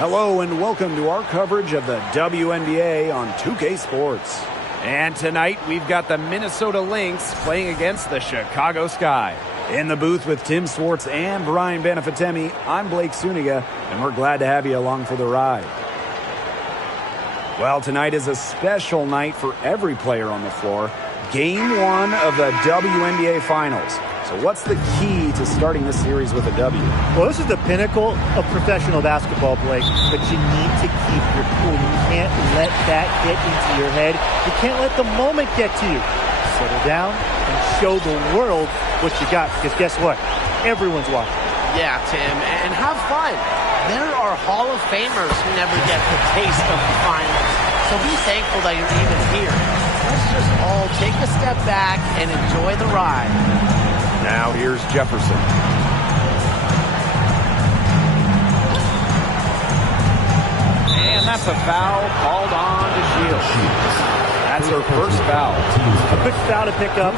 Hello and welcome to our coverage of the WNBA on 2K Sports. And tonight we've got the Minnesota Lynx playing against the Chicago Sky. In the booth with Tim Swartz and Brian Benefitemi, I'm Blake Suniga, and we're glad to have you along for the ride. Well, tonight is a special night for every player on the floor. Game 1 of the WNBA Finals. So what's the key to starting this series with a W? Well, this is the pinnacle of professional basketball, Blake, but you need to keep your cool. You can't let that get into your head. You can't let the moment get to you. Settle down and show the world what you got, because guess what? Everyone's watching. Yeah, Tim, and have fun. There are Hall of Famers who never get the taste of the finals, so be thankful that you're even here. Let's just all take a step back and enjoy the ride. Now here's Jefferson. And that's a foul called on to Shields. That's her first foul. A quick foul to pick up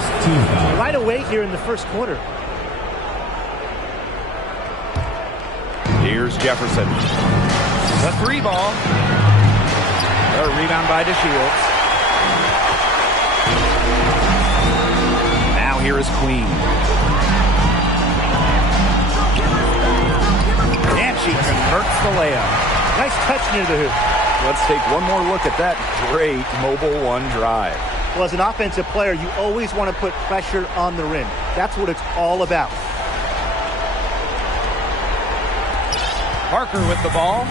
right away here in the first quarter. Here's Jefferson. The three ball. A rebound by DeShields. Now here is Queen. And she converts the layup. Nice touch near the hoop. Let's take one more look at that great Mobile One drive. Well, as an offensive player, you always want to put pressure on the rim. That's what it's all about. Parker with the ball.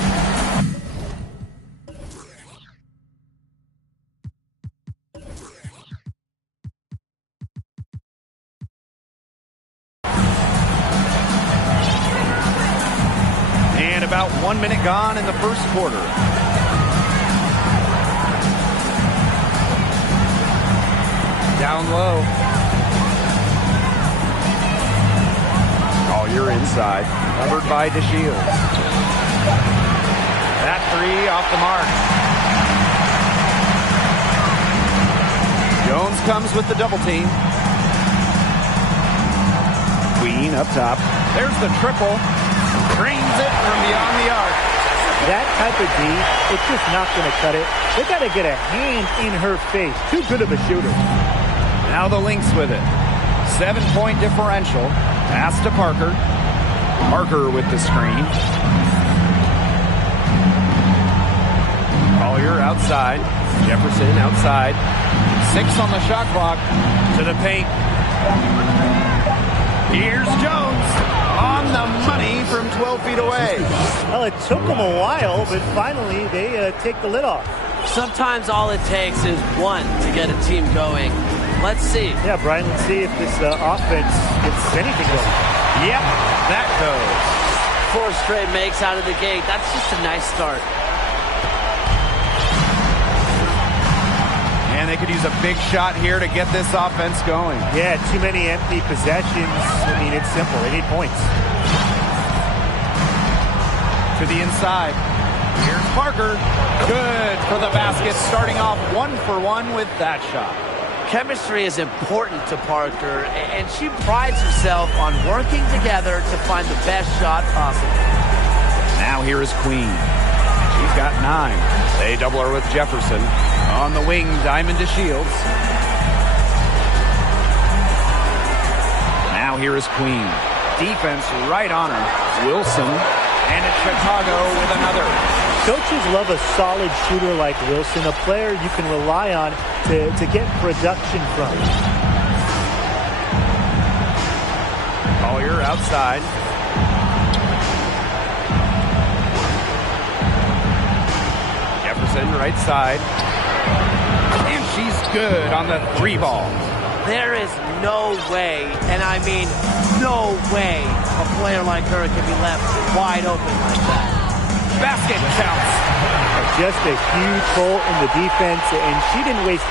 And about 1 minute gone in the first quarter. Down low. Collier inside. Covered by DeShields. That three off the mark. Jones comes with the double team. Queen up top. There's the triple. Drains it from beyond the arc. That type of D, it's just not going to cut it. They got to get a hand in her face. Too good of a shooter. Now the Lynx with it. 7-point differential. Pass to Parker. Parker with the screen. Collier outside. Jefferson outside. 6 on the shot clock. To the paint. Here's Jones. On the money from 12 feet away. Well, it took them a while, but finally they take the lid off. Sometimes all it takes is one to get a team going. Let's see. Yeah, Brian, let's see if this offense gets anything going. Yep, that goes. 4 straight makes out of the gate. That's just a nice start. And they could use a big shot here to get this offense going. Yeah, too many empty possessions. I mean, it's simple. They need points. To the inside. Here's Parker. Good for the basket. Starting off 1 for 1 with that shot. Chemistry is important to Parker, and she prides herself on working together to find the best shot possible. Now here is Queen. She's got 9. They double her with Jefferson. On the wing, Diamond DeShields. Now here is Queen. Defense right on her. Wilson. And it's Chicago with another. Coaches love a solid shooter like Wilson, a player you can rely on to get production from. Collier outside. Jefferson right side. And she's good on the 3 ball. There is no way, and I mean no way, a player like her can be left wide open like that. Basket counts. Just a huge hole in the defense, and she didn't waste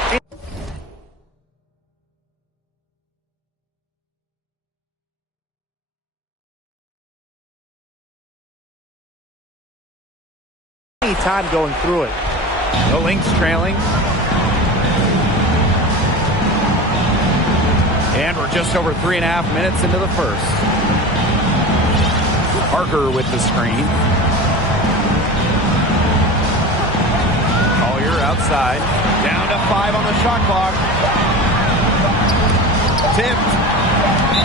any time going through it. The Lynx trailing. And we're just over 3.5 minutes into the first. Parker with the screen. outside. Down to 5 on the shot clock. Tipped.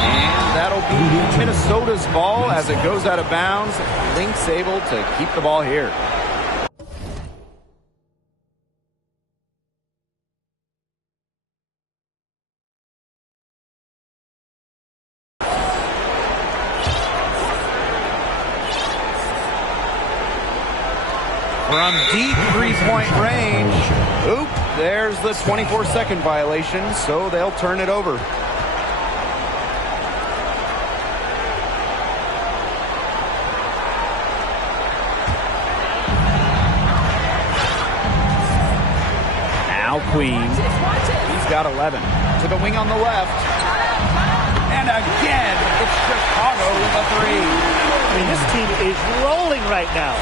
And that'll be Minnesota's ball as it goes out of bounds. Lynx able to keep the ball here. From deep three-point range. Oop, there's the 24-second violation, so they'll turn it over. Now Queen. He's got 11. To the wing on the left. And again, it's Chicago with a three. I mean, this team is rolling right now.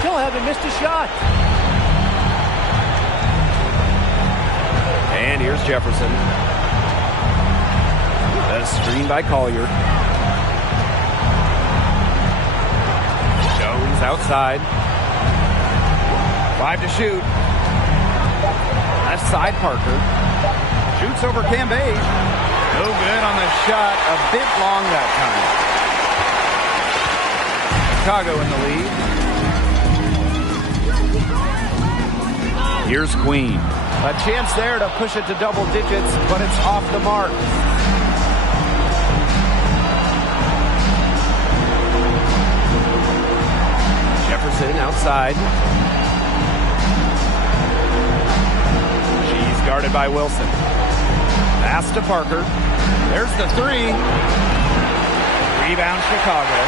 Still haven't missed a shot. And here's Jefferson. A screen by Collier. Jones outside. 5 to shoot. Left side Parker. Shoots over Cambage. No good on the shot. A bit long that time. Chicago in the lead. Here's Queen. A chance there to push it to double digits, but it's off the mark. Jefferson outside. She's guarded by Wilson. Pass to Parker. There's the three. Rebound Chicago.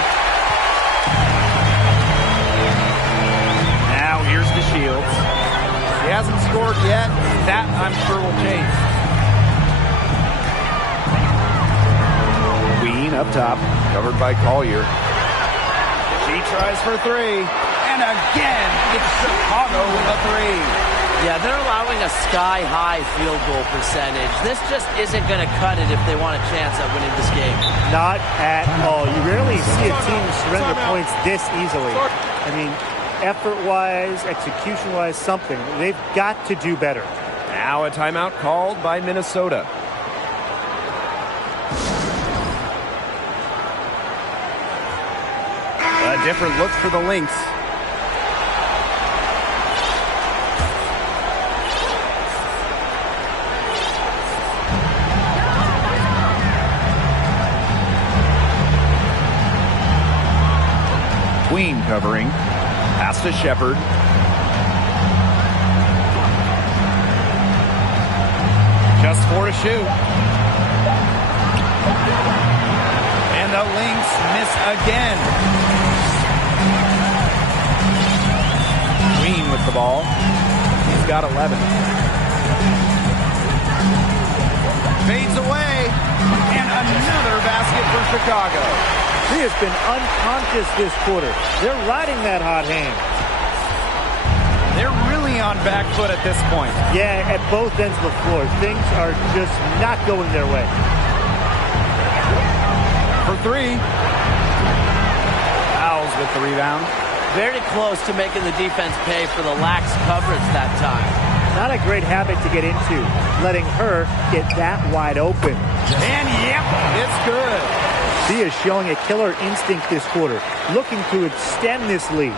Now here's DeShields. He hasn't scored yet. That, I'm sure, will change. Queen up top, covered by Collier. She tries for three. And again, it's Chicago with a three. Yeah, they're allowing a sky-high field goal percentage. This just isn't going to cut it if they want a chance at winning this game. Not at all. You rarely see a team surrender points this easily. I mean, effort-wise, execution-wise, something. They've got to do better. Now a timeout called by Minnesota. A different look for the Lynx. Queen covering. Pass to Shepard. Just 4 to shoot. And the Lynx miss again. Queen with the ball. He's got 11. Fades away. And another basket for Chicago. He has been unconscious this quarter. They're riding that hot hand. They're really on back foot at this point. Yeah, at both ends of the floor. Things are just not going their way. For three. Fouls with the rebound. Very close to making the defense pay for the lax coverage that time. Not a great habit to get into, letting her get that wide open. And yep, it's good. She is showing a killer instinct this quarter, looking to extend this lead.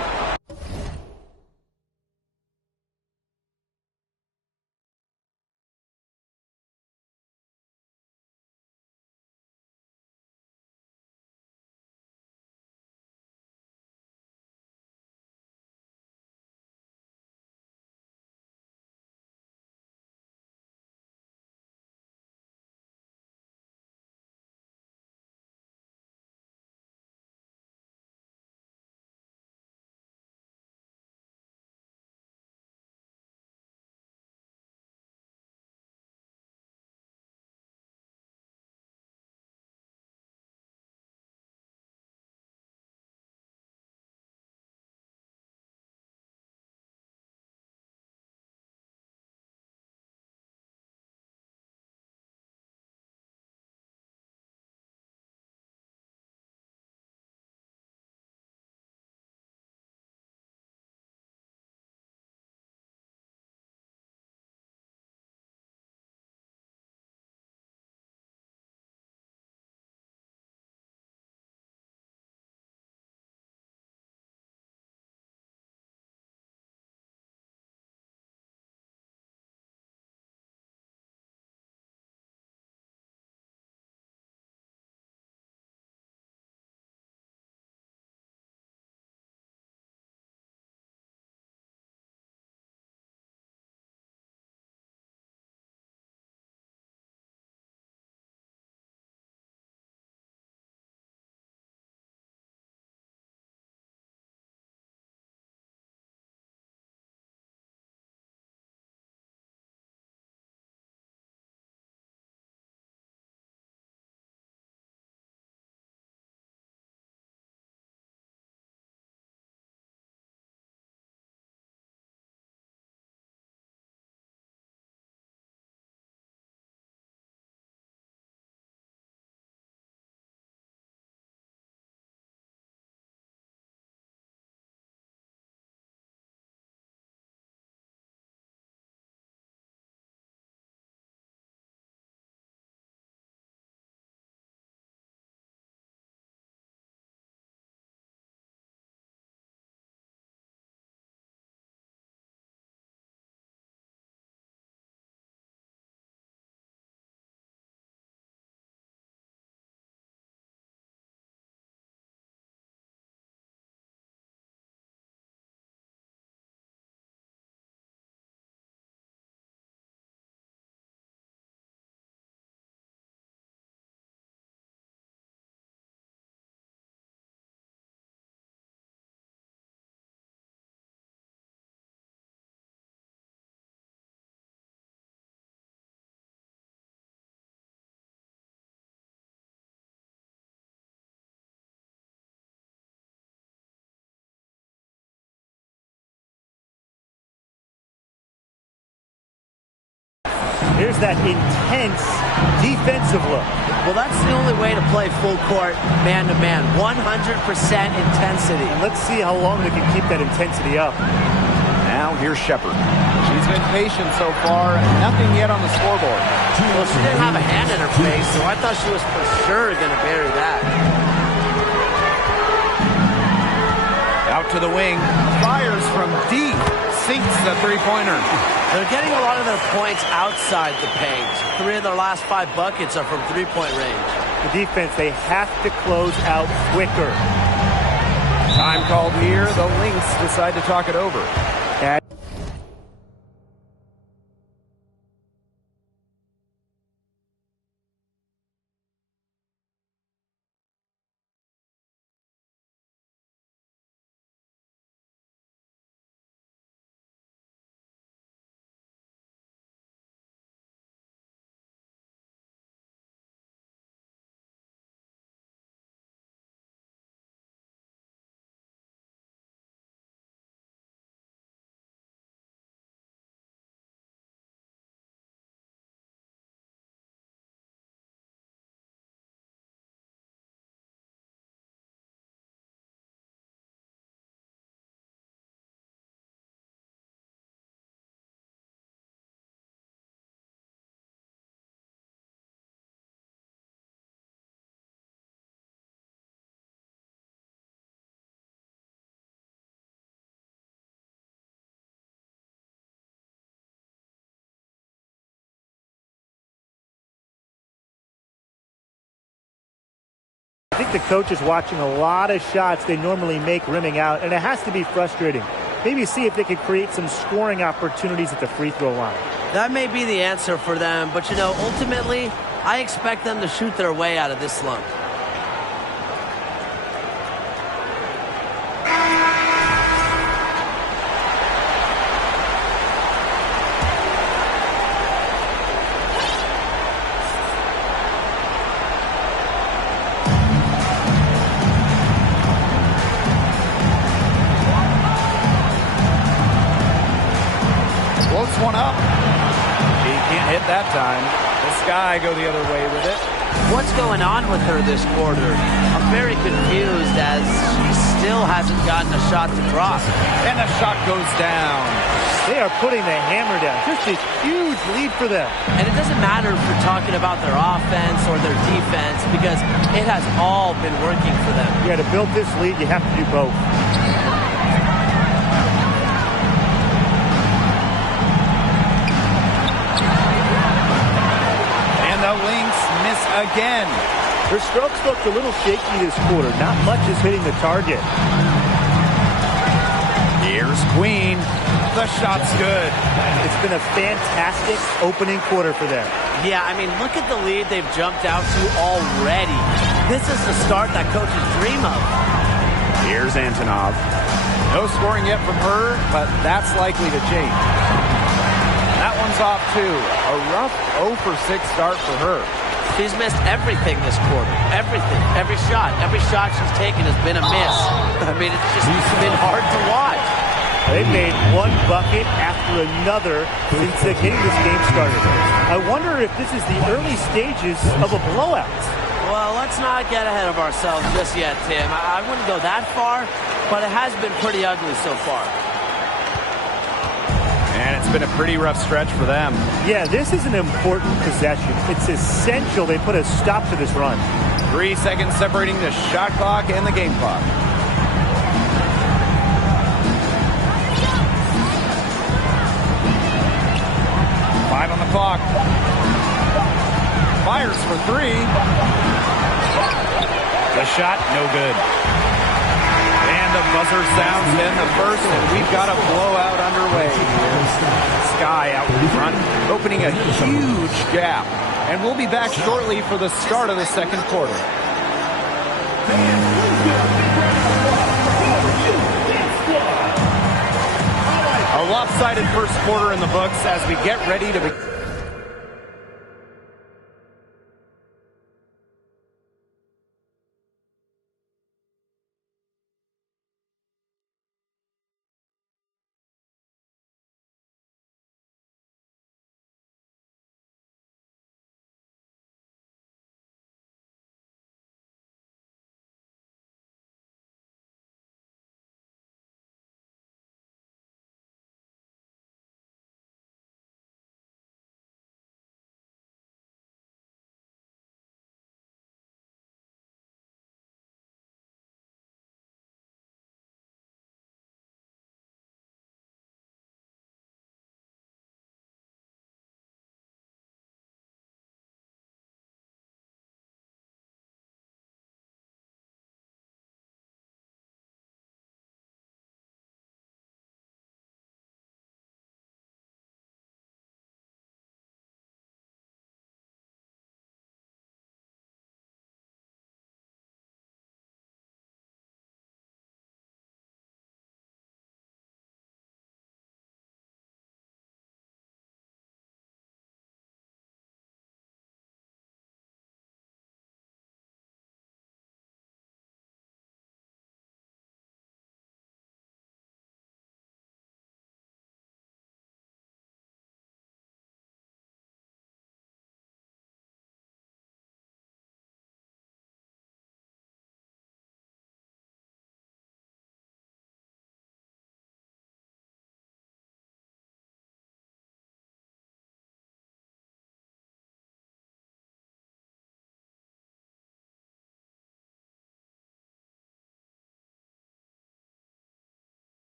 there's that intense defensive look. Well, that's the only way to play full court, man-to-man. 100% intensity. And let's see how long they can keep that intensity up. Now here's Shepard. She's been patient so far. Nothing yet on the scoreboard. Well, she didn't have a hand in her face, so I thought she was for sure going to bury that. Out to the wing. Fires from deep. Sinks the three-pointer. They're getting a lot of their points outside the paint. 3 of their last 5 buckets are from three-point range. The defense, they have to close out quicker. Time called here. The Lynx decide to talk it over. I think the coach is watching a lot of shots they normally make rimming out, and it has to be frustrating. Maybe see if they could create some scoring opportunities at the free throw line. That may be the answer for them, but, you know, ultimately, I expect them to shoot their way out of this slump. One up. He can't hit that time. The Sky go the other way with it. What's going on with her this quarter? I'm very confused as she still hasn't gotten a shot to drop. And the shot goes down. They are putting the hammer down. Just a huge lead for them. And it doesn't matter if we're talking about their offense or their defense because it has all been working for them. Yeah, to build this lead, you have to do both. The Lynx miss again. Her strokes looked a little shaky this quarter. Not much is hitting the target. Here's Queen. The shot's good. It's been a fantastic opening quarter for them. Yeah, I mean, look at the lead they've jumped out to already. This is the start that coaches dream of. Here's Antonov. No scoring yet from her, but that's likely to change. That one's off too. A rough 0 for 6 start for her. She's missed everything this quarter. Everything. Every shot. Every shot she's taken has been a miss. I mean, it's been hard to watch. They made one bucket after another since getting this game started. I wonder if this is the early stages of a blowout. Well, let's not get ahead of ourselves just yet, Tim. I wouldn't go that far, but it has been pretty ugly so far. And it's been a pretty rough stretch for them. Yeah, this is an important possession. It's essential they put a stop to this run. 3 seconds separating the shot clock and the game clock. Five on the clock. Fires for 3. The shot, no good. And the buzzer sounds in the first, and we've got a blowout underway. Sky out in front, opening a huge gap. And we'll be back shortly for the start of the second quarter. A lopsided first quarter in the books as we get ready to begin.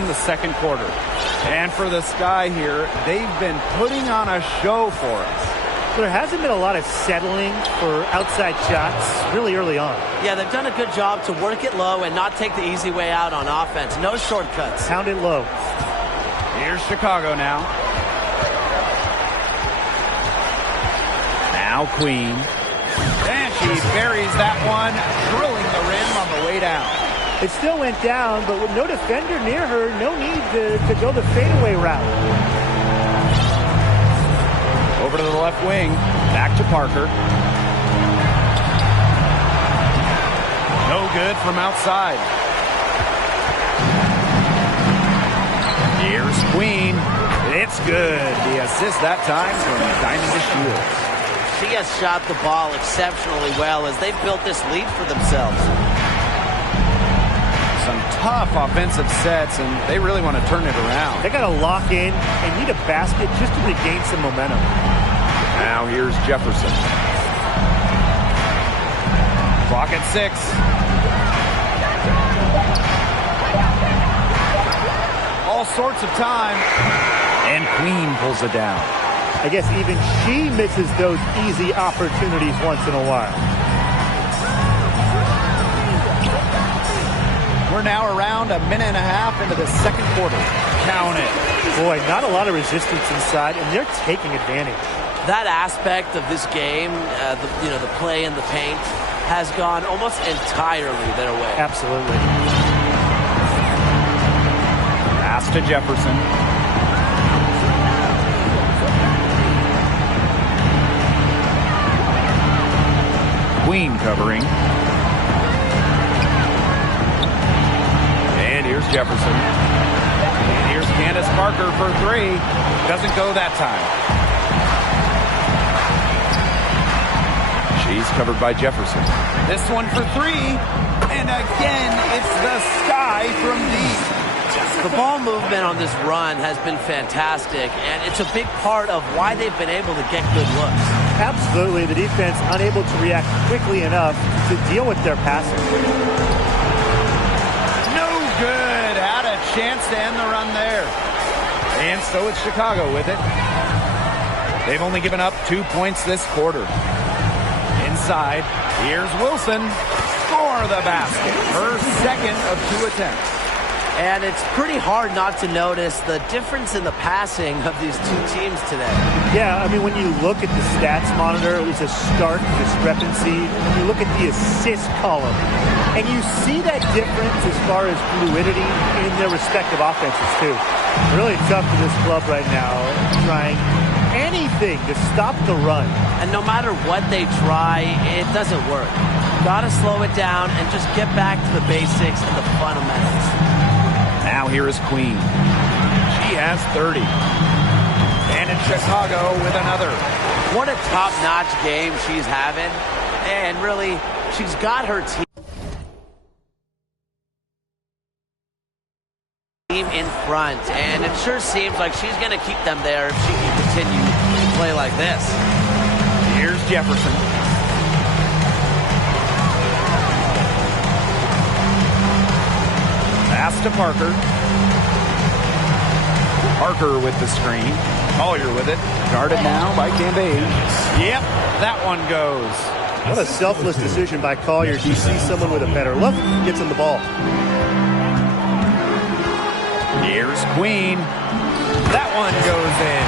in the second quarter. And for the Sky here, they've been putting on a show for us. There hasn't been a lot of settling for outside shots really early on. Yeah, they've done a good job to work it low and not take the easy way out on offense. No shortcuts. Pound it low. Here's Chicago now. Now Queen. And she buries that one, drilling the rim on the way down. It still went down, but with no defender near her, no need to go the fadeaway route. Over to the left wing. Back to Parker. No good from outside. Here's Queen. It's good. The assist that time from Diamond to Shields. She has shot the ball exceptionally well as they've built this lead for themselves. Some tough offensive sets, and they really want to turn it around. They got to lock in and need a basket just to regain some momentum. Now here's Jefferson. Clock at 6. All sorts of time. And Queen pulls it down. I guess even she misses those easy opportunities once in a while. We're now around a minute and a half into the second quarter. Count it. Boy, not a lot of resistance inside, and they're taking advantage. That aspect of this game, the play in the paint, has gone almost entirely their way. Absolutely. Pass to Jefferson. Queen covering. And here's Jefferson. And here's Candace Parker for 3. Doesn't go that time. She's covered by Jefferson. This one for 3. And again, it's the Sky from deep. The ball movement on this run has been fantastic, and it's a big part of why they've been able to get good looks. Absolutely. The defense unable to react quickly enough to deal with their passing. No good. Had a chance to end the run there. And so it's Chicago with it. They've only given up 2 points this quarter. Inside, here's Wilson for the basket. Her second of 2 attempts. And it's pretty hard not to notice the difference in the passing of these two teams today. Yeah, I mean, when you look at the stats monitor, there's a stark discrepancy. You look at the assist column, and you see that difference as far as fluidity in their respective offenses, too. Really tough for this club right now, trying anything to stop the run. And no matter what they try, it doesn't work. Gotta slow it down and just get back to the basics and the fundamentals. Now here is Queen. She has 30. And in Chicago with another. What a top-notch game she's having. And really, she's got her team in front. And it sure seems like she's going to keep them there if she can continue to play like this. Here's Jefferson. Pass to Parker. Parker with the screen. Collier with it. Guarded now by Cambage. Yep, that one goes. What a selfless decision by Collier. He sees someone with a better look, gets him the ball. Here's Queen. That one goes in.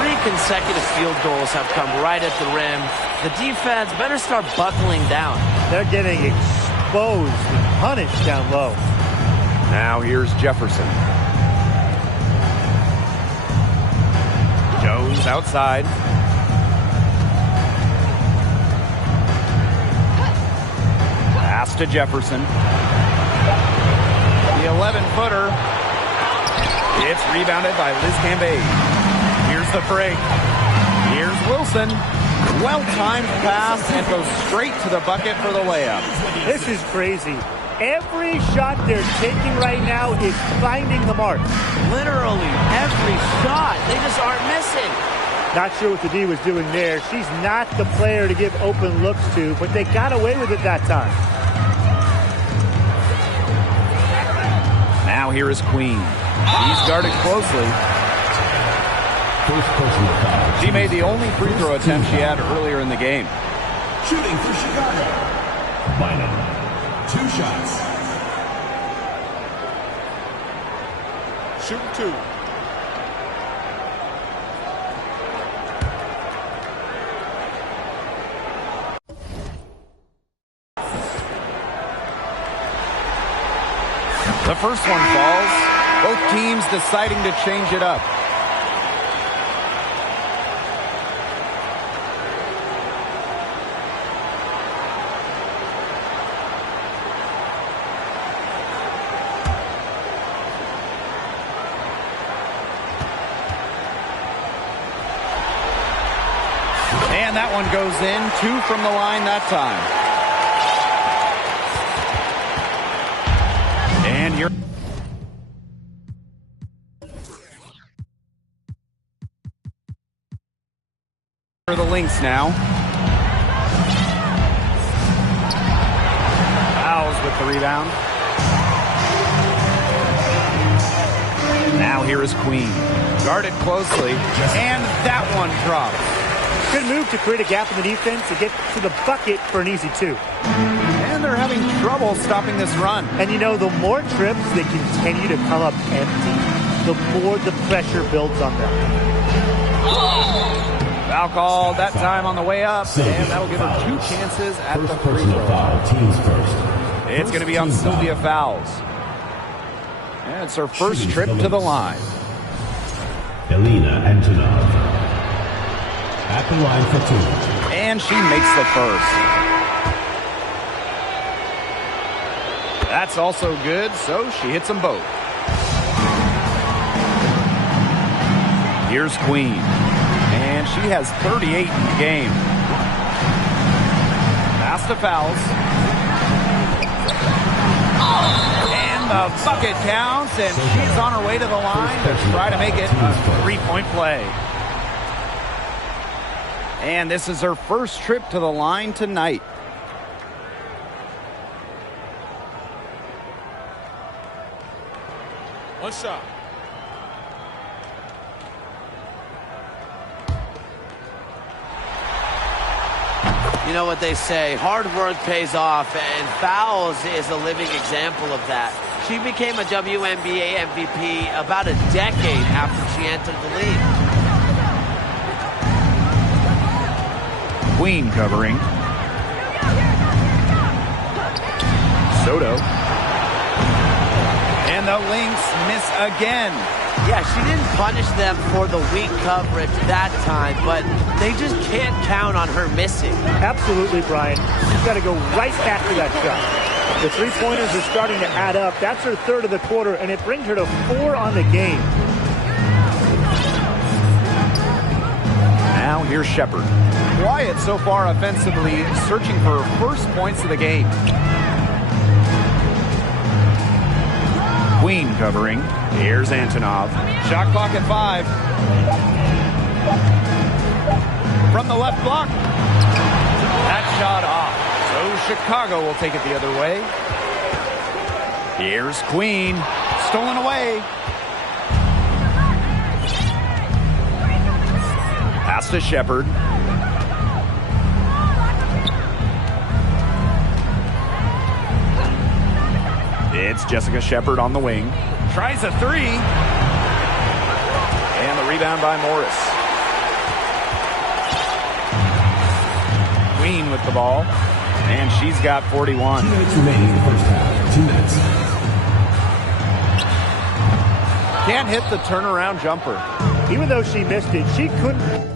3 consecutive field goals have come right at the rim. The defense better start buckling down. They're getting exposed and punished down low. Now here's Jefferson. Jones outside. Pass to Jefferson. The 11-footer. It's rebounded by Liz Cambage. Here's the break. Here's Wilson. Well-timed pass and goes straight to the bucket for the layup. This is crazy. Every shot they're taking right now is finding the mark. Literally every shot. They just aren't missing. Not sure what the D was doing there. She's not the player to give open looks to, but they got away with it that time. Now here is Queen. He's guarded closely. First personal foul. She made the only free throw attempt she had earlier in the game. Shooting for Chicago. Bynum. 2 shots. Shooting 2. The first one falls. Both teams deciding to change it up. And that one goes in. 2 from the line that time. And you're for the Lynx now. Fouls with the rebound. Now here is Queen. Guarded closely. And that one drops. Good move to create a gap in the defense to get to the bucket for an easy 2. And they're having trouble stopping this run. And you know, the more trips they continue to come up empty, the more the pressure builds on them. Foul called that time on the way up. And that'll give her 2 chances at the free throw. Foul. Teams first. It's going to be on Sylvia Fowles. And it's her first trip to the line. Elena Antonov. At the line for 2. And she makes the first. That's also good, so she hits them both. Here's Queen. And she has 38 in the game. Pass to Fowles. And the bucket counts, and she's on her way to the line to try to make it a 3-point play. And this is her first trip to the line tonight. One shot. You know what they say, hard work pays off, and Fowles is a living example of that. She became a WNBA MVP about a decade after she entered the league. Queen covering. Soto. And the Lynx miss again. Yeah, she didn't punish them for the weak coverage that time, but they just can't count on her missing. Absolutely, Brian. She's got to go right back to that shot. The 3-pointers are starting to add up. That's her third of the quarter, and it brings her to 4 on the game. Now here's Shepard. Quiet so far offensively, searching for her first points of the game. Queen covering. Here's Antonov. Shot clock at 5. From the left block. That shot off. So Chicago will take it the other way. Here's Queen. Stolen away. Pass to Shepard. It's Jessica Shepard on the wing. Tries a 3. And the rebound by Morris. Queen with the ball. And she's got 41. 2 minutes remaining in the first half. 2 minutes. Can't hit the turnaround jumper. Even though she missed it, she couldn't.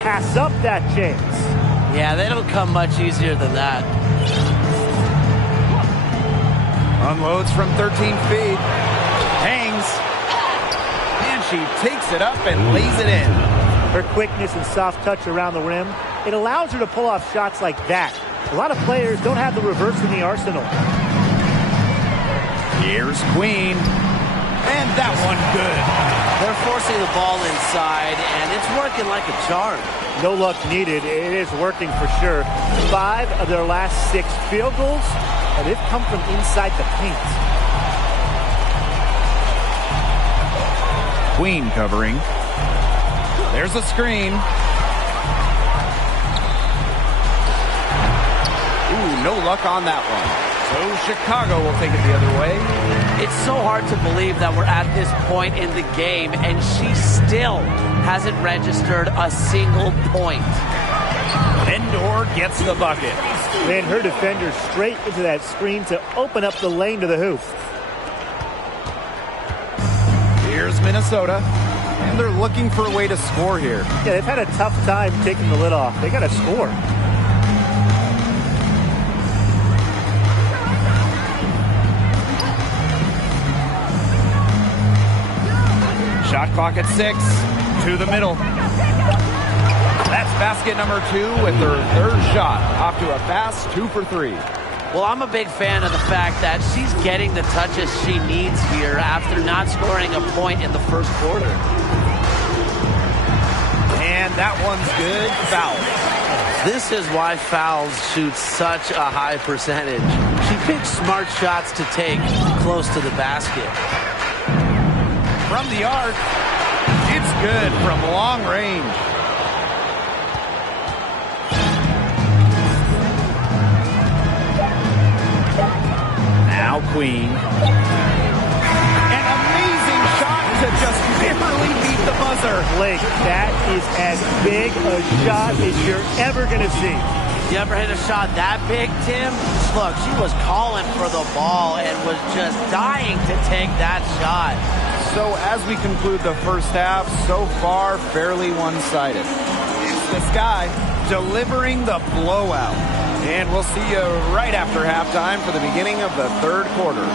Pass up that chance. Yeah, they don't come much easier than that. Unloads from 13 feet. Hangs. And she takes it up and lays it in. Her quickness and soft touch around the rim, it allows her to pull off shots like that. A lot of players don't have the reverse in the arsenal. Here's Queen. And That one good. They're forcing the ball inside, and it's working like a charm. No luck needed. It is working for sure. 5 of their last 6 field goals, and they've come from inside the paint. Queen covering. There's a screen. Ooh, no luck on that one. So Chicago will take it the other way. It's so hard to believe that we're at this point in the game, and she still hasn't registered a single point. Endor gets the bucket. Ran her defender straight into that screen to open up the lane to the hoop. Here's Minnesota, and they're looking for a way to score here. Yeah, they've had a tough time taking the lid off. They got to score. Shot clock at 6. To the middle. That's basket number 2 with their 3rd shot. Off to a fast 2 for 3. Well, I'm a big fan of the fact that she's getting the touches she needs here after not scoring a point in the first quarter. And that one's good. Foul. This is why fouls shoot such a high percentage. She picks smart shots to take close to the basket. From the arc, it's good from long range. Now Queen. An amazing shot to just barely beat the buzzer. Blake, that is as big a shot as you're ever going to see. You ever hit a shot that big, Tim? Look, she was calling for the ball and was just dying to take that shot. So as we conclude the first half, so far fairly one-sided. It's the Sky delivering the blowout. And we'll see you right after halftime for the beginning of the 3rd quarter.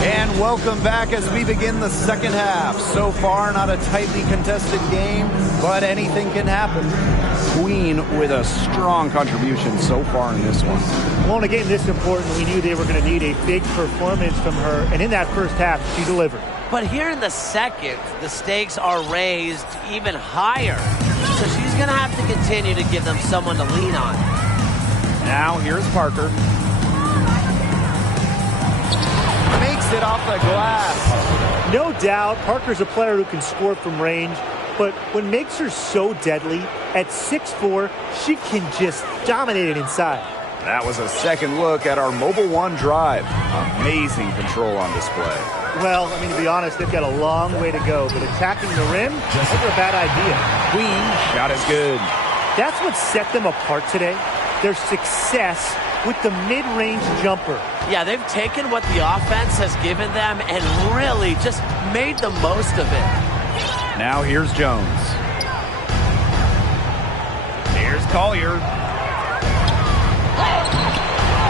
And welcome back as we begin the second half. So far, not a tightly contested game, but anything can happen. Queen with a strong contribution so far in this one. Well, in a game this important, we knew they were going to need a big performance from her, and in that first half, she delivered. But here in the second, the stakes are raised even higher. So she's going to have to continue to give them someone to lean on. Now, here's Parker. Makes it off the glass. No doubt, Parker's a player who can score from range, but what makes her so deadly, at 6'4", she can just dominate it inside. That was a second look at our Mobile One drive. Amazing control on display. Well, I mean, to be honest, they've got a long way to go, but attacking the rim, never a bad idea. Queen shot is good. That's what set them apart today, their success with the mid-range jumper. Yeah, they've taken what the offense has given them and really just made the most of it. Now here's Jones. Here's Collier.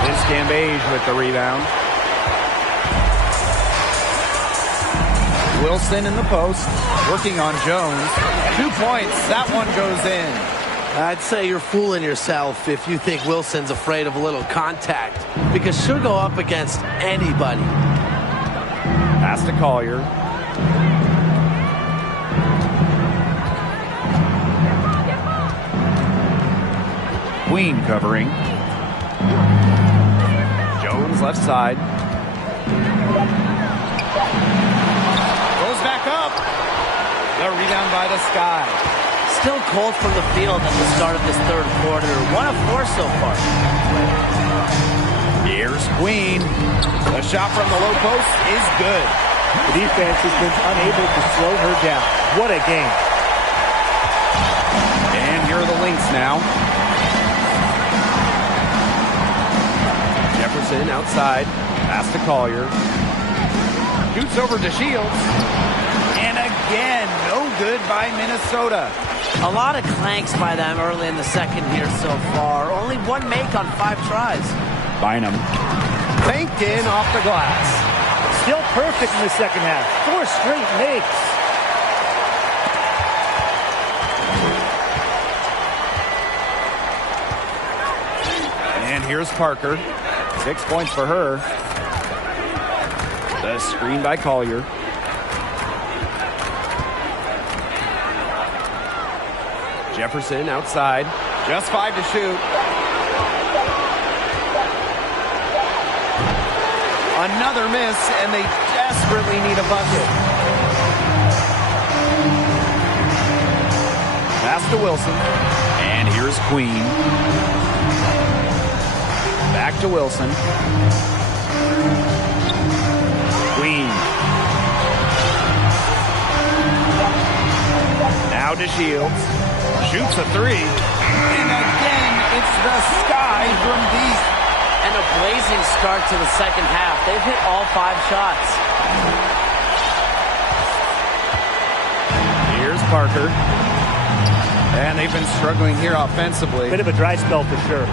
This Cambage with the rebound. Wilson in the post, working on Jones. 2 points, that one goes in. I'd say you're fooling yourself if you think Wilson's afraid of a little contact, because she'll go up against anybody. Pass to Collier. Queen covering. Jones left side. Goes back up. The rebound by the Sky. Still cold from the field at the start of this third quarter. 1 of 4 so far. Here's Queen. The shot from the low post is good. The defense has been unable to slow her down. What a game. And here are the Lynx now. Jefferson outside. Pass to Collier. Shoots over to Shields. And again, no good by Minnesota. A lot of clanks by them early in the second here so far. Only one make on 5 tries. Bynum. Banked in off the glass. Still perfect in the second half. 4 straight makes. And here's Parker. 6 points for her. The screen by Collier. Jefferson outside. Just 5 to shoot. Another miss, and they desperately need a bucket. Pass to Wilson. And here's Queen. Back to Wilson. Queen. Now to Shields. Shoots a 3. And again, it's the sky from deep. And a blazing start to the second half. They've hit all 5 shots. Here's Parker. And they've been struggling here offensively. Bit of a dry spell for sure.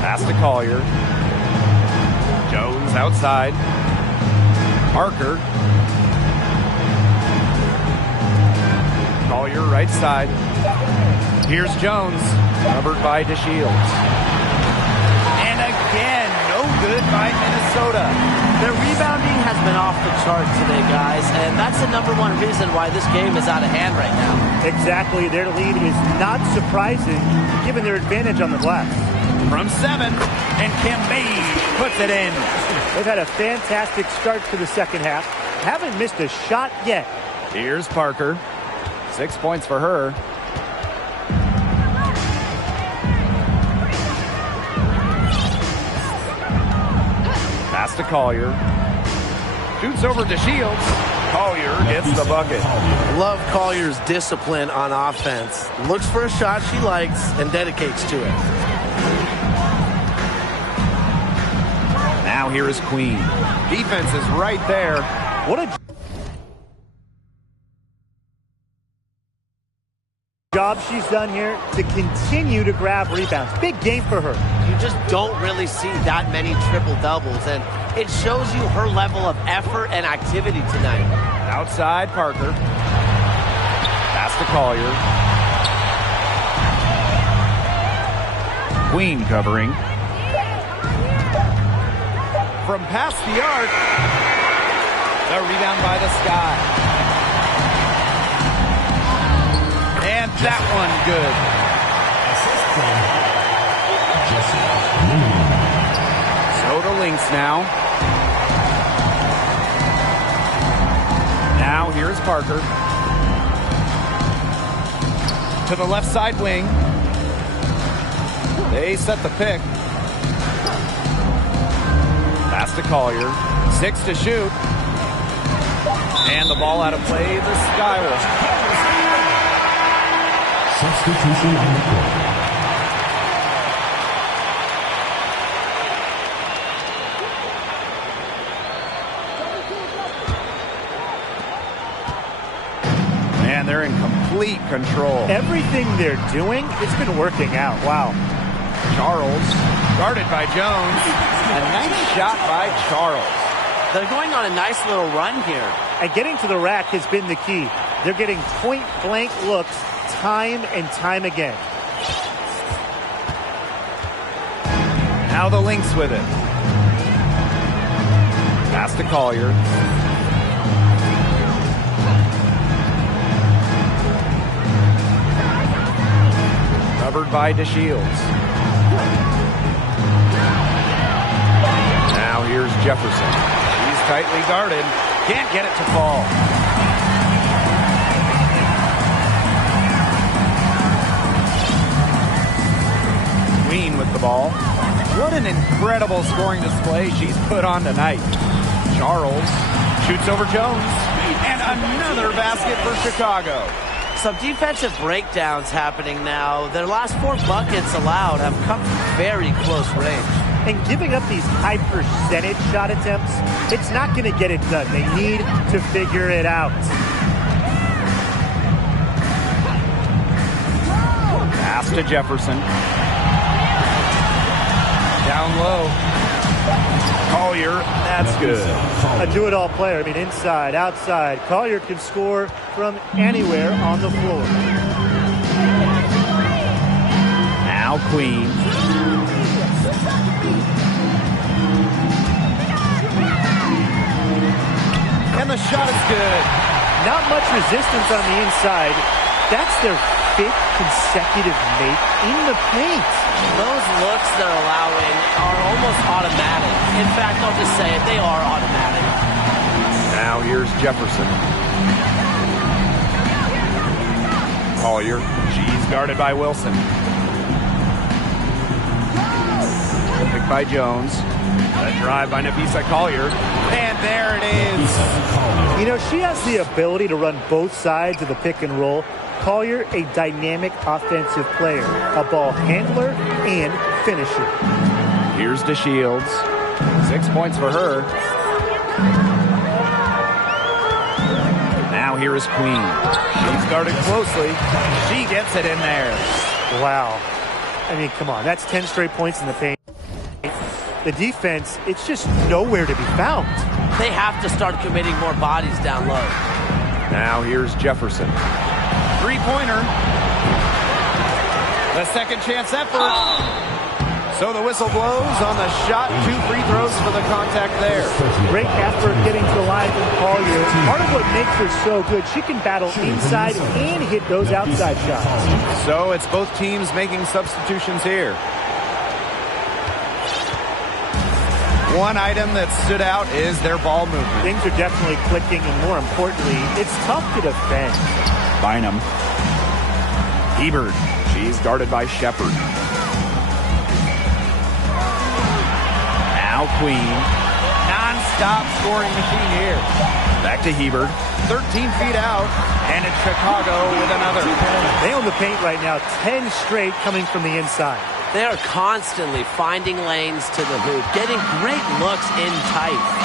Pass to Collier. Jones outside. Parker. Collier right side. Here's Jones. Covered by DeShields. And again, no good by Minnesota. Their rebounding has been off the chart today, guys, and that's the #1 reason why this game is out of hand right now. Exactly. Their lead is not surprising, given their advantage on the glass. From 7, and Cambage puts it in. They've had a fantastic start to the second half. Haven't missed a shot yet. Here's Parker. 6 points for her. Pass to Collier. Shoots over to Shields. Collier gets the bucket. Love Collier's discipline on offense. Looks for a shot she likes and dedicates to it. Now here is Queen. Defense is right there. What a job she's done here to continue to grab rebounds. Big game for her. You just don't really see that many triple-doubles, and it shows you her level of effort and activity tonight. Outside, Parker. Pass to Collier. Queen covering. From past the arc. The rebound by the Sky. And that one good. So the Lynx now. Now here's Parker. To the left side wing. They set the pick. Pass to Collier. 6 to shoot. And the ball out of play. The Sky will. Substitution on the court. Man, they're in complete control. Everything they're doing, it's been working out. Wow. Charles, guarded by Jones. A nice shot by Charles. They're going on a nice little run here. And getting to the rack has been the key. They're getting point-blank looks time and time again. Now the Lynx with it. Pass to Collier. Covered by DeShields. Now here's Jefferson. He's tightly guarded. Can't get it to fall. Queen with the ball. What an incredible scoring display she's put on tonight. Charles shoots over Jones. And another basket for Chicago. Some defensive breakdowns happening now. Their last 4 buckets allowed have come from very close range. And giving up these high percentage shot attempts, it's not going to get it done. They need to figure it out. Pass to Jefferson. Down low. Collier, that's good. A do-it-all player. I mean, inside, outside. Collier can score from anywhere on the floor. Now Queen. And the shot is good. Not much resistance on the inside. That's their 5th consecutive make in the paint. Those looks they're allowing are almost automatic. In fact, I'll just say it, they are automatic. Now here's Jefferson. Collier, she's guarded by Wilson. Picked by Jones. A drive by Napisa Collier. And there it is. You know, she has the ability to run both sides of the pick and roll. Collier, a dynamic offensive player, a ball handler and finisher. Here's DeShields. 6 points for her. Now here is Queen. She's guarded closely. She gets it in there. Wow. I mean, come on. That's 10 straight points in the paint. The defense, it's just nowhere to be found. They have to start committing more bodies down low. Now here's Jefferson. Three-pointer. The second chance effort. So the whistle blows on the shot. 2 free throws for the contact there. Great effort getting to the line from Collier. Part of what makes her so good, she can battle inside and hit those outside shots. So it's both teams making substitutions here. One item that stood out is their ball movement. Things are definitely clicking, and more importantly, it's tough to defend. Bynum. Hebert. She's guarded by Shepard. Now Queen. Non-stop scoring machine here. Back to Hebert. 13 feet out. And it's Chicago with another. They own the paint right now. 10 straight coming from the inside. They are constantly finding lanes to the hoop, getting great looks in tight.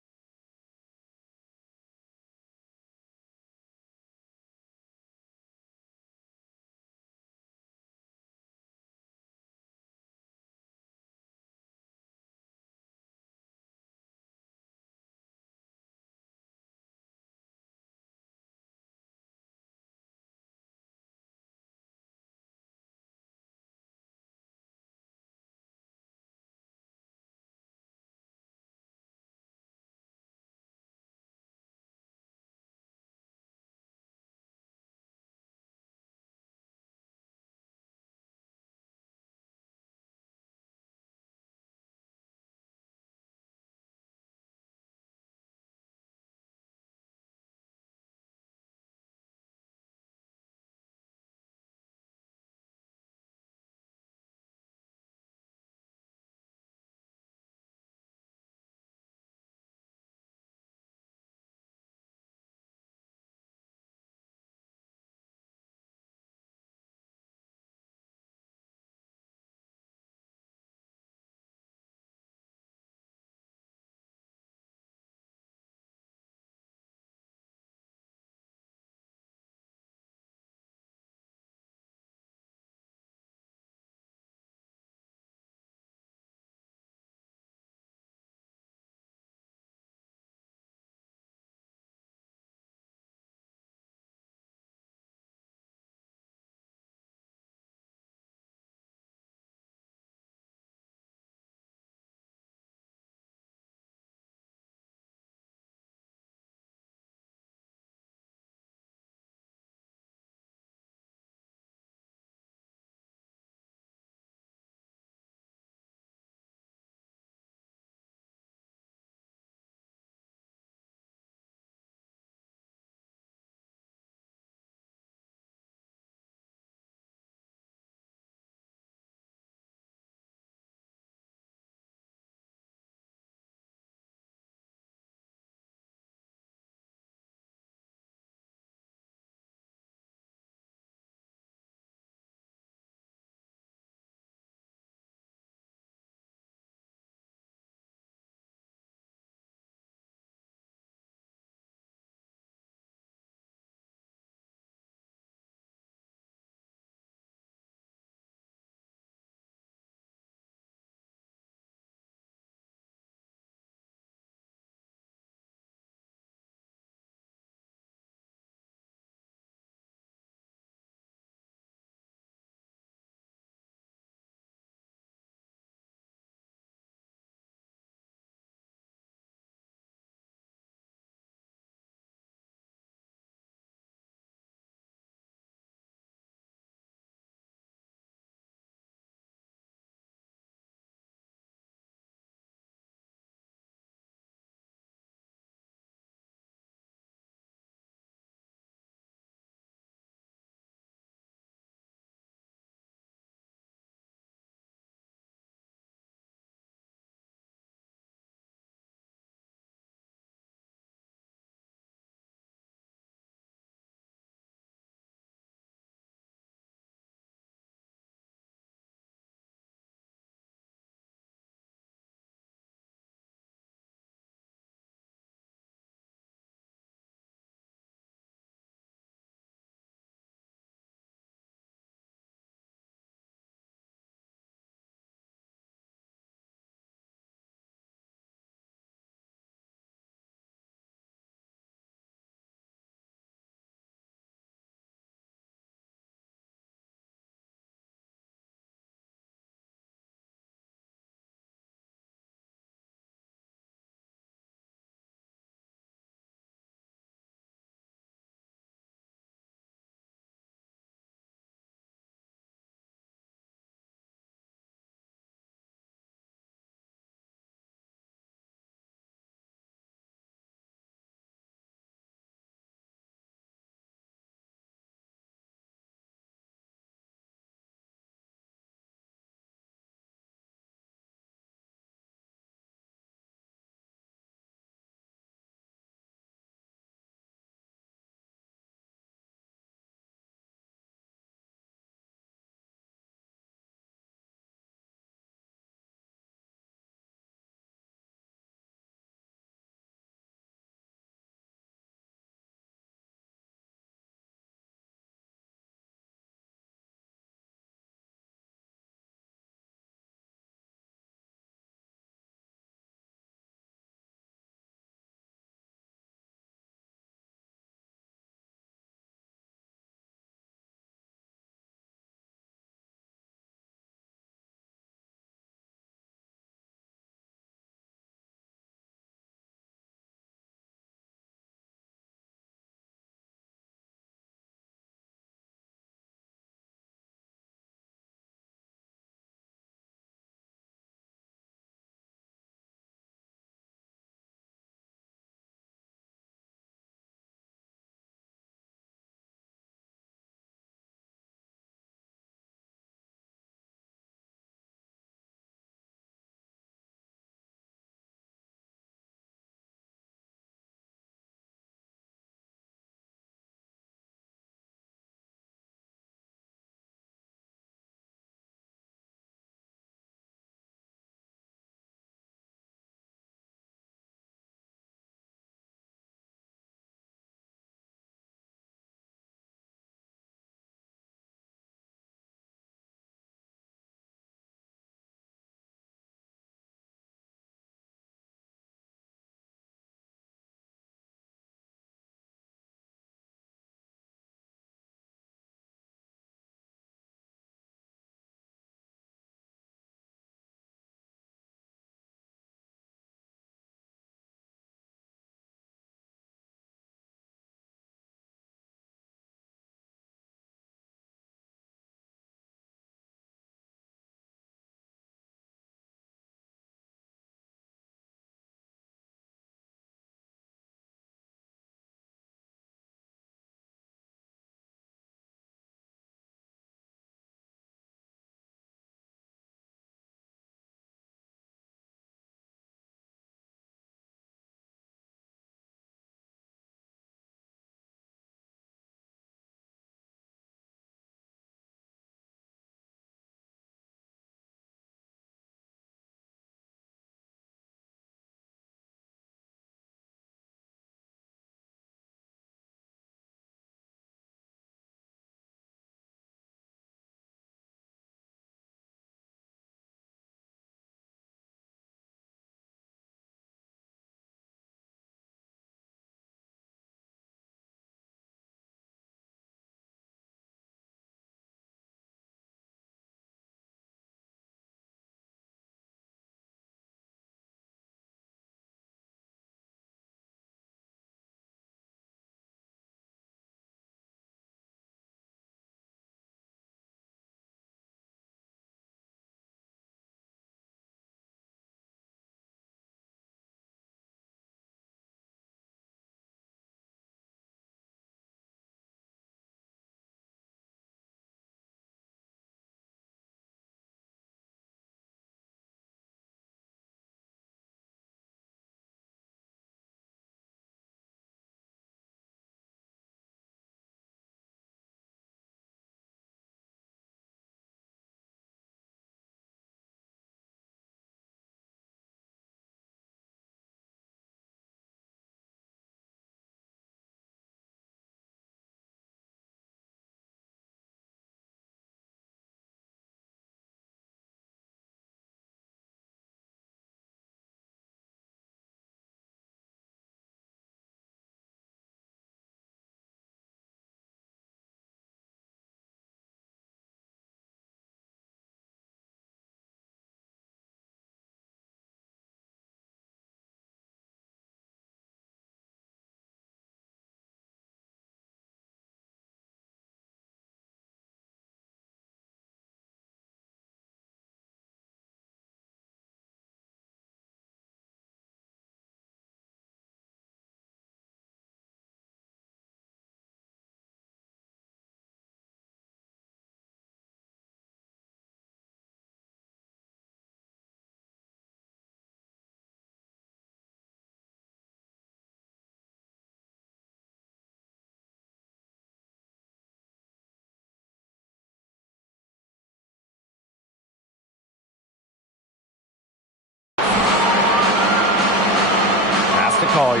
Collier.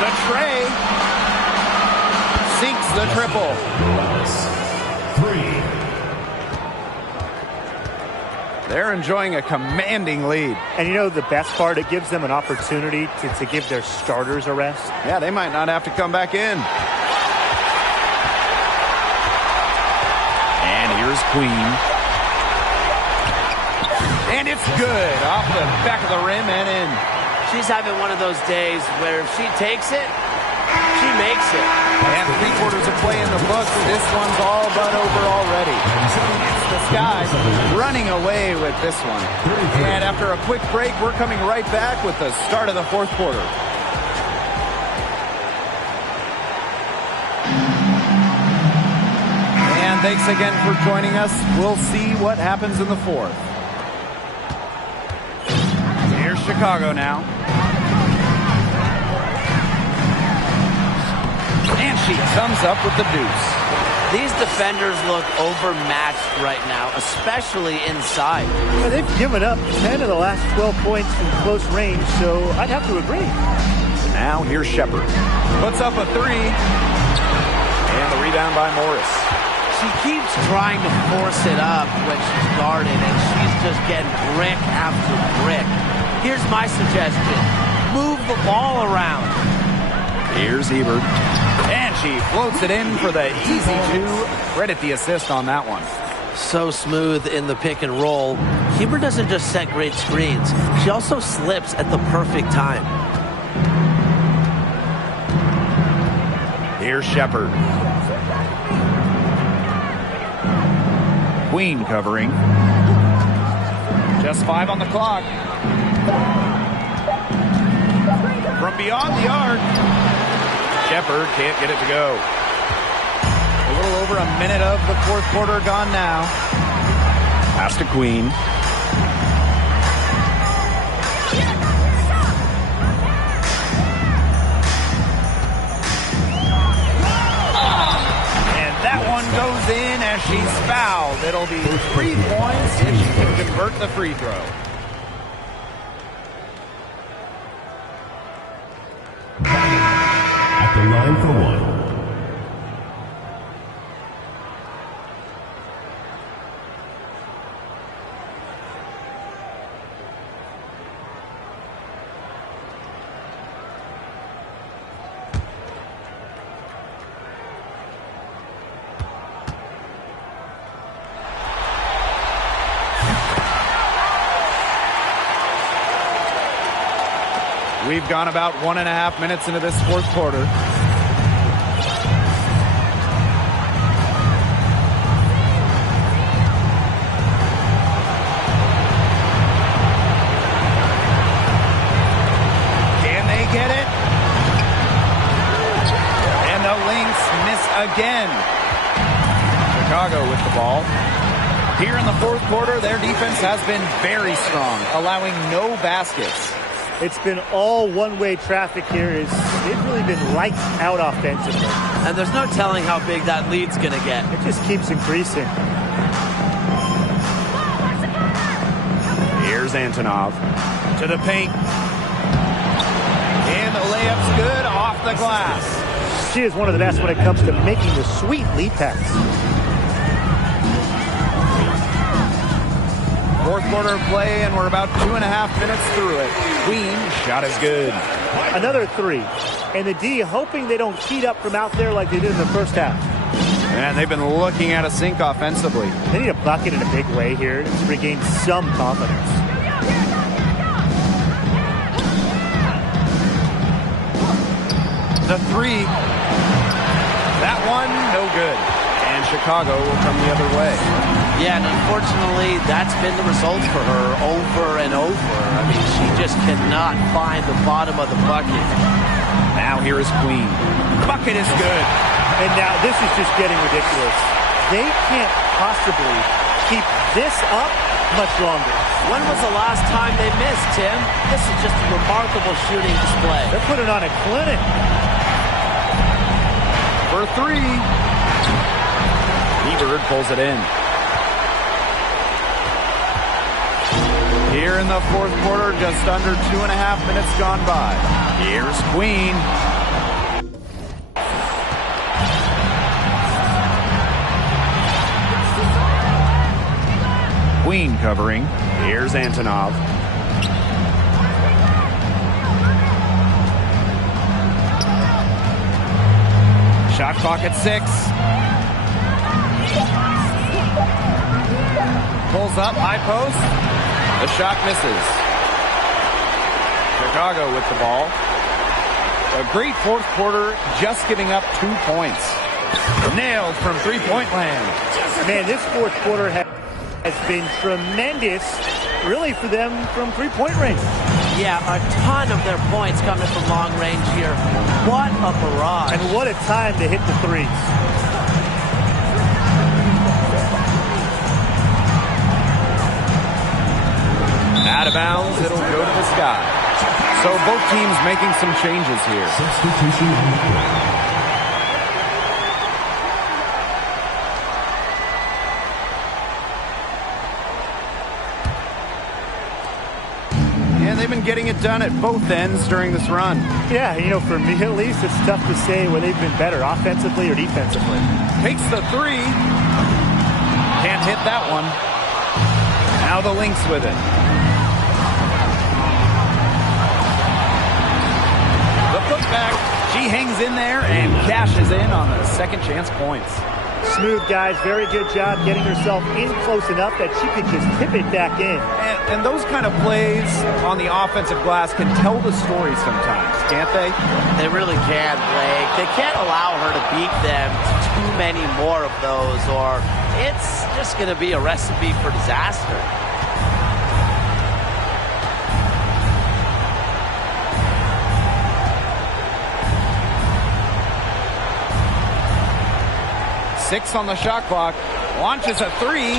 The tray. Sinks the triple. 3. They're enjoying a commanding lead. And you know the best part? It gives them an opportunity to give their starters a rest. Yeah, they might not have to come back in. And here's Queen. And it's good. Off the back of the rim and in. She's having one of those days where if she takes it, she makes it. And 3/4 of play in the books. This one's all but over already. It's the Sky running away with this one. And after a quick break, we're coming right back with the start of the 4th quarter. And thanks again for joining us. We'll see what happens in the 4th. Here's Chicago now. And she comes up with the deuce. These defenders look overmatched right now, especially inside. Well, they've given up 10 of the last 12 points from close range, so I'd have to agree. Now here's Shepard. Puts up a 3. And the rebound by Morris. She keeps trying to force it up when she's guarded, and she's just getting brick after brick. Here's my suggestion. Move the ball around. Here's Hebert. And she floats it in for the easy 2. Credit the assist on that one. So smooth in the pick and roll. Hebert doesn't just set great screens. She also slips at the perfect time. Here's Shepard. Queen covering. Just 5 on the clock. From beyond the arc. Shepard can't get it to go. A little over a minute of the 4th quarter gone now. Pass to Queen. And that one goes in as she's fouled. It'll be 3 points if she can convert the free throw. At the line for 1. We've gone about 1.5 minutes into this 4th quarter. Can they get it? And the Lynx miss again. Chicago with the ball. Here in the 4th quarter, their defense has been very strong, allowing no baskets. It's been all one-way traffic here. They've really been lights out offensively. And there's no telling how big that lead's going to get. It just keeps increasing. Here's Antonov to the paint. And the layup's good off the glass. She is one of the best when it comes to making the sweet lead pass. 4th quarter of play, and we're about 2.5 minutes through it. Queen shot is good. Another 3. And the D hoping they don't heat up from out there like they did in the first half. And they've been looking at a sink offensively. They need a bucket in a big way here to regain some confidence. The 3. That one, no good. And Chicago will come the other way. Yeah, and unfortunately, that's been the result for her over and over. I mean, she just cannot find the bottom of the bucket. Now here is Queen. Bucket is good. And now this is just getting ridiculous. They can't possibly keep this up much longer. When was the last time they missed, Tim? This is just a remarkable shooting display. They're putting on a clinic. For 3. Hebert pulls it in. Here in the fourth quarter, just under 2.5 minutes gone by. Here's Queen. Queen covering. Here's Antonov. Shot clock at 6. Pulls up, high post. The shot misses. Chicago with the ball. A great fourth quarter, just giving up 2 points. Nailed from three-point land. Man, this fourth quarter has been tremendous, really, for them from three-point range. Yeah, a ton of their points coming from long range here. What a barrage. And what a time to hit the threes. Out of bounds, it'll go to the sky. So both teams making some changes here. Substitution on the court. And they've been getting it done at both ends during this run. Yeah, you know, for me at least, it's tough to say where they've been better, offensively or defensively. Takes the three. Can't hit that one. Now the Lynx with it. The putback. She hangs in there and cashes in on the second chance points. Smooth, guys. Very good job getting herself in close enough that she could just tip it back in. And those kind of plays on the offensive glass can tell the story sometimes, can't they? They really can, Blake. They can't allow her to beat them to too many more of those, or it's just going to be a recipe for disaster. Six on the shot clock. Launches a three.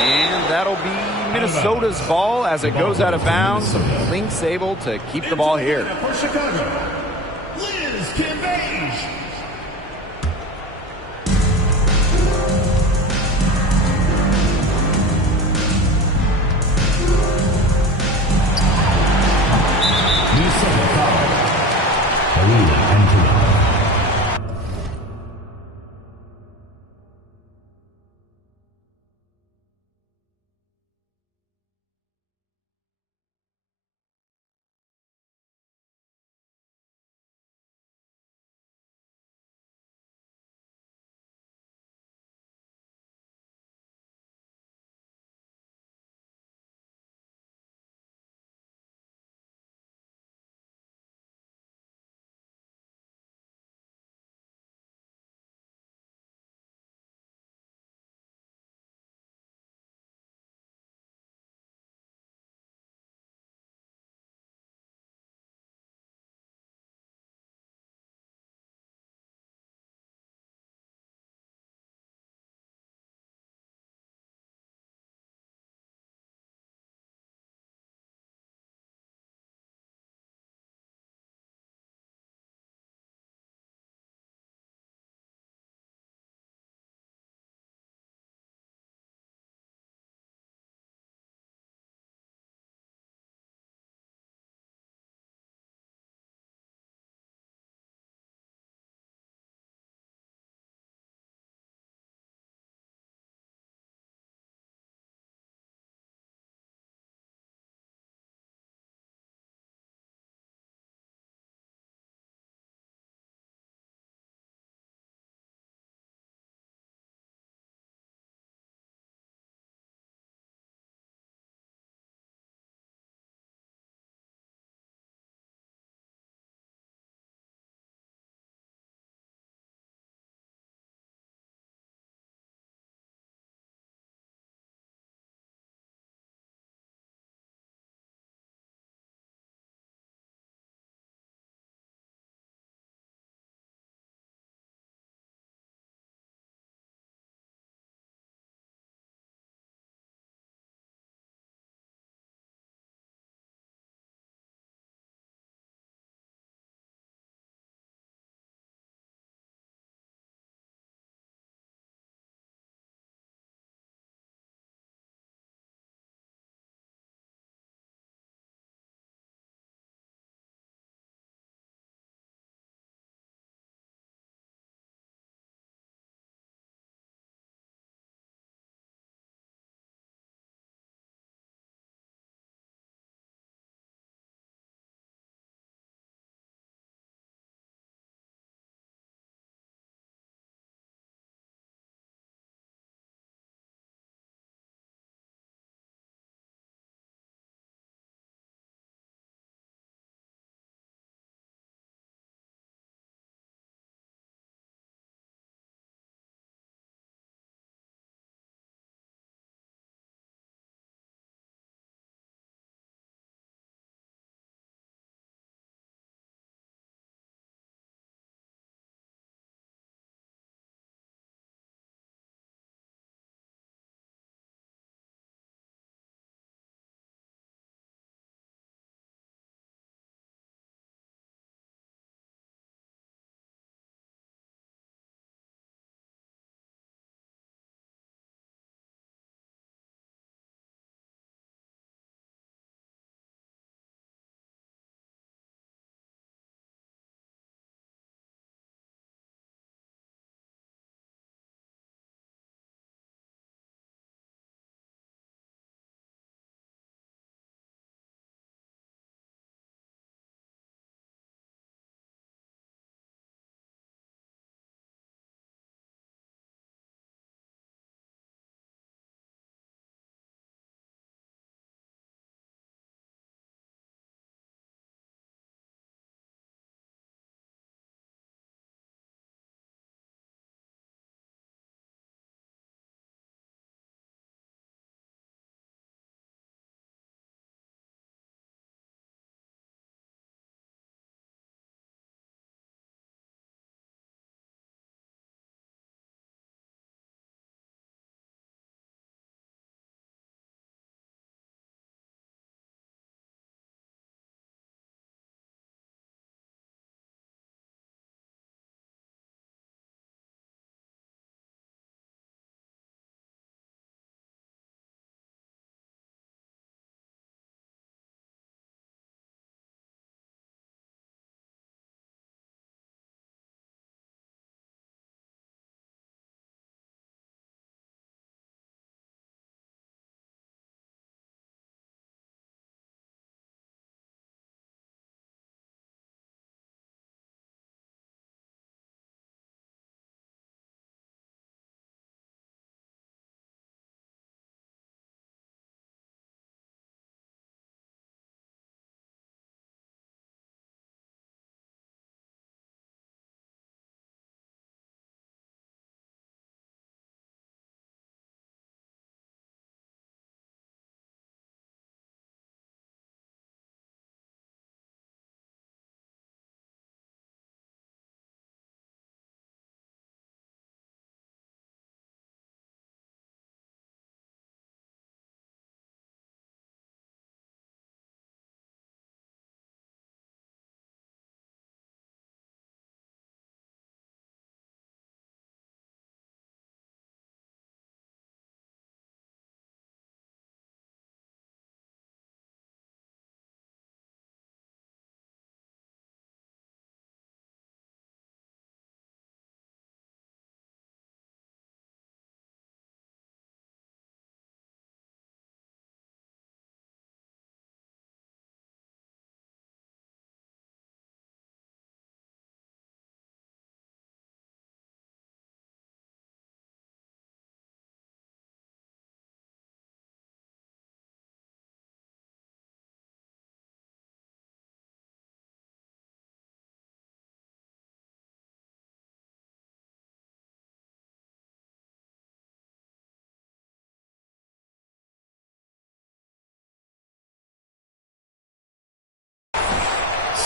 And that'll be Minnesota's ball as it goes out of bounds. Lynx able to keep the ball here. For Chicago, Liz Cambage.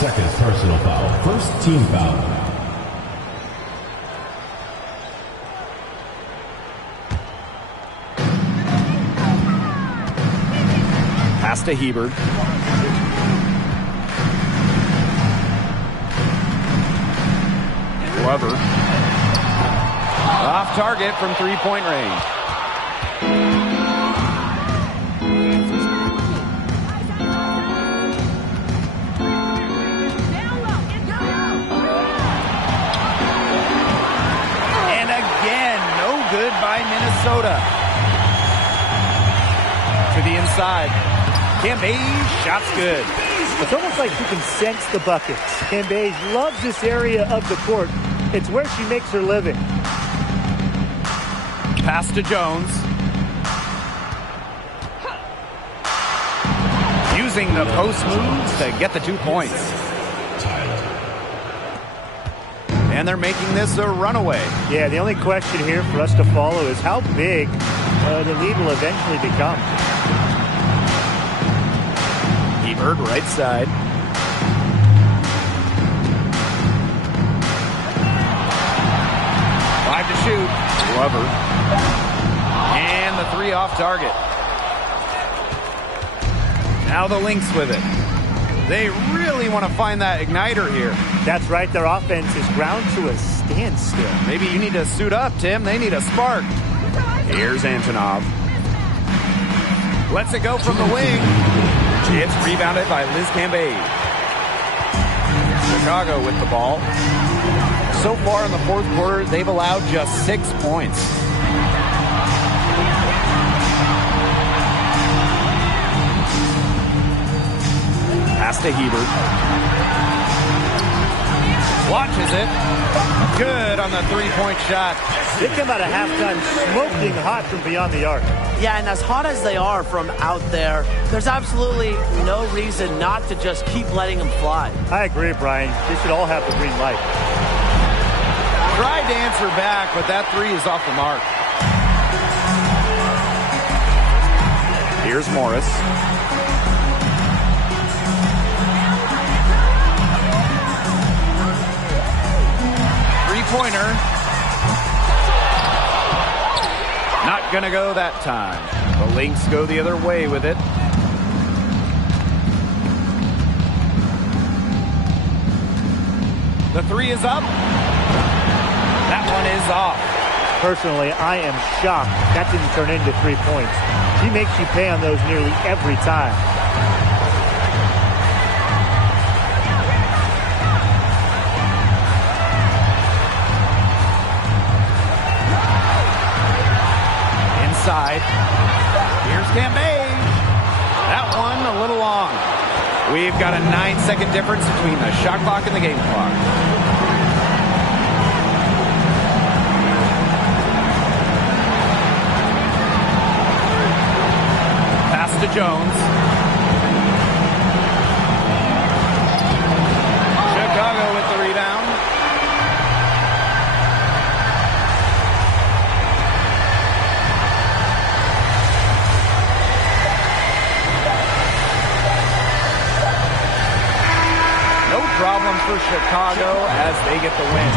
Second personal foul. First team foul. Pass to Hebert. Glover. Off target from three-point range. And again, no good by Minnesota. To the inside. Cambage, shot's good. It's almost like she can sense the buckets. Cambage loves this area of the court. It's where she makes her living. Pass to Jones. Using the post moves to get the 2 points. And they're making this a runaway. Yeah, the only question here for us to follow is how big the lead will eventually become. Hebert, right side. Five to shoot. Glover. And the three off target. Now the Lynx with it. They really want to find that igniter here. That's right. Their offense is ground to a standstill. Maybe you need to suit up, Tim. They need a spark. Here's Antonov. Lets it go from the wing. It's rebounded by Liz Cambage. Chicago with the ball. So far in the fourth quarter, they've allowed just 6 points. Pass to Hebert. Watches it. Good on the three-point shot. They come out of halftime smoking hot from beyond the arc. Yeah, and as hot as they are from out there, there's absolutely no reason not to just keep letting them fly. I agree, Brian. They should all have the green light. Tried to answer back, but that three is off the mark. Here's Morris. Three-pointer. Not gonna go that time. The Lynx go the other way with it. The three is up. That one is off. Personally, I am shocked that didn't turn into 3 points. She makes you pay on those nearly every time. Inside. Here's Cambage. That one a little long. We've got a 9-second difference between the shot clock and the game clock. Pass to Jones. Chicago with the rebound. No problem for Chicago as they get the win.